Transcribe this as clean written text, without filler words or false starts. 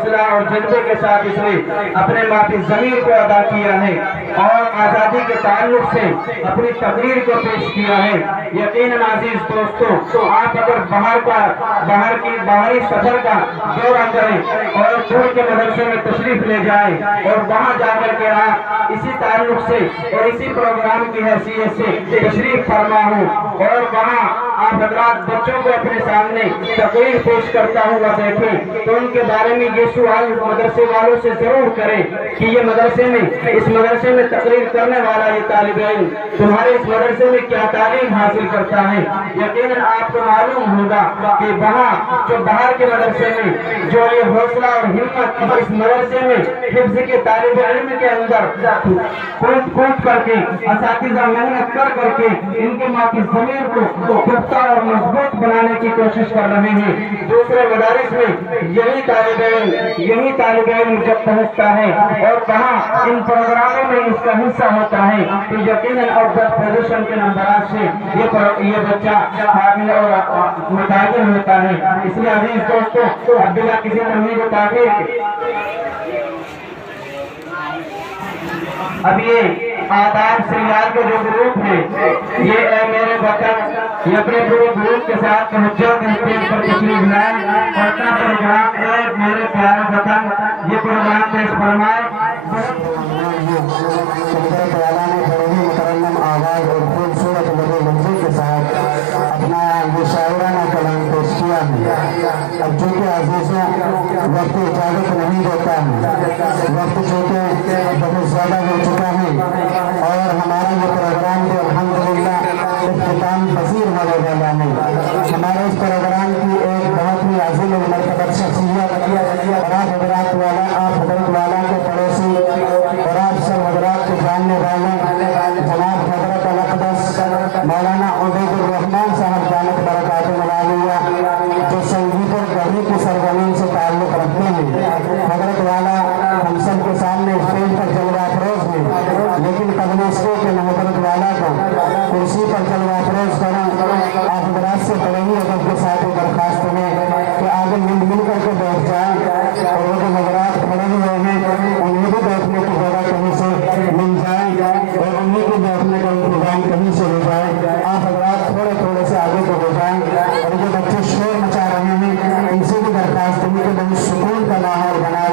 इस्लाम और जज्बे के साथ इसने अपने माफी ज़मीर को अदा किया है और आज़ादी के ताल्लुक से अपनी तकरीर को पेश किया है। यकीनन अजीज दोस्तों, आप अगर बाहरी सफर का दौरा करें और दूर के मदरसे में तशरीफ ले जाएं और वहाँ जाकर के आप इसी ताल्लुक से और इसी प्रोग्राम की हैसियत से तशरीफ फरमा हो और वहाँ आप हजरात बच्चों को अपने सामने तकरीर पेश करता हुआ देखें तो उनके बारे में ये सवाल मदरसे वालों से जरूर करें कि ये इस मदरसे में तकरीर करने वाला ये तालिब इल्म तुम्हारे इस मदरसे में क्या तालीम हासिल करता है। यकीनन आपको मालूम होगा कि वहाँ जो बाहर के मदरसे में जो ये हौसला और हिम्मत इस मदरसे में हिफ्ज़ के तालिब इल्म के अंदर कूद करके असातिज़ा मेहनत कर करके इनके माँ की ज़मीर को पुख्ता और मजबूत बनाने की कोशिश कर रहे हैं। दूसरे मदारिस में यही तालिब इल्म जब पहुँचता है और वहाँ इन प्रोग्रामों में इसका हिस्सा होता है तो यकीनन और पोजीशन के नंबरात से ये बच्चा हामिल और मुताबिर होता है। इसलिए अजीज दोस्तों, अब बिना किसी तमहीद व ताख़ीर के अब ये आदाब सियार के जो ग्रुप है ये मेरे वतन ये अपने पूरे ग्रुप के साथ तवज्जो के स्टेज पर तशरीफ लाए और अपना प्रोग्राम है मेरे प्यारे वतन ये प्रोग्राम पेश फरमाए। आवाज और खूबसूरत लफ्ज़ों के साथ अपना मुशायराना कलाम पेश किया है। अब चूँकि अज़ीज़ों वक्त इजाज़त नहीं देता है, वक्त चूँकि बहुत ज़्यादा हो चुका है और हमारा ये प्रोग्राम भी अल्हम्दुलिल्लाह इख्तिताम पसीर होने वाला है। हमारे इस प्रोग्राम की एक बहुत ही अज़ीम मरतबत शख्सियत और आप हज़रात वाला के पड़ोसी और आप सब हज़रात के जानने वाले जनाब हज़रत अल-अक़दस मौलाना उबैदुर रहमान साहब दामत बरकातुहुल आलिया जो संगीत और गढ़ी की सरजमीन से ताल्लुक़ रखते हैं। हज़रत वाला हम सब के सामने स्टेज पर जलवा अफरोज़ है, लेकिन कबल इसको कि मैं हज़रत वाला को कुर्सी पर जलवा अफरोज़ करूँ, आप हज़रात से बड़े ही अदब के साथ दरख्वास्त है कि आगे मिल करके बैठ जाएँ और वो जो हज़रात खड़े हुए हैं उन्हें भी बैठने की जगह कहीं से मिल जाए और उन्हीं को बैठने का इंतजाम कहीं से हो जाए। आप हज़रात थोड़े से आगे को हो जाएँ और जो बच्चे शोर मचा रहे हैं इनसे भी दरख्वास्त है कि बहुत सुकून का माहौल बनाया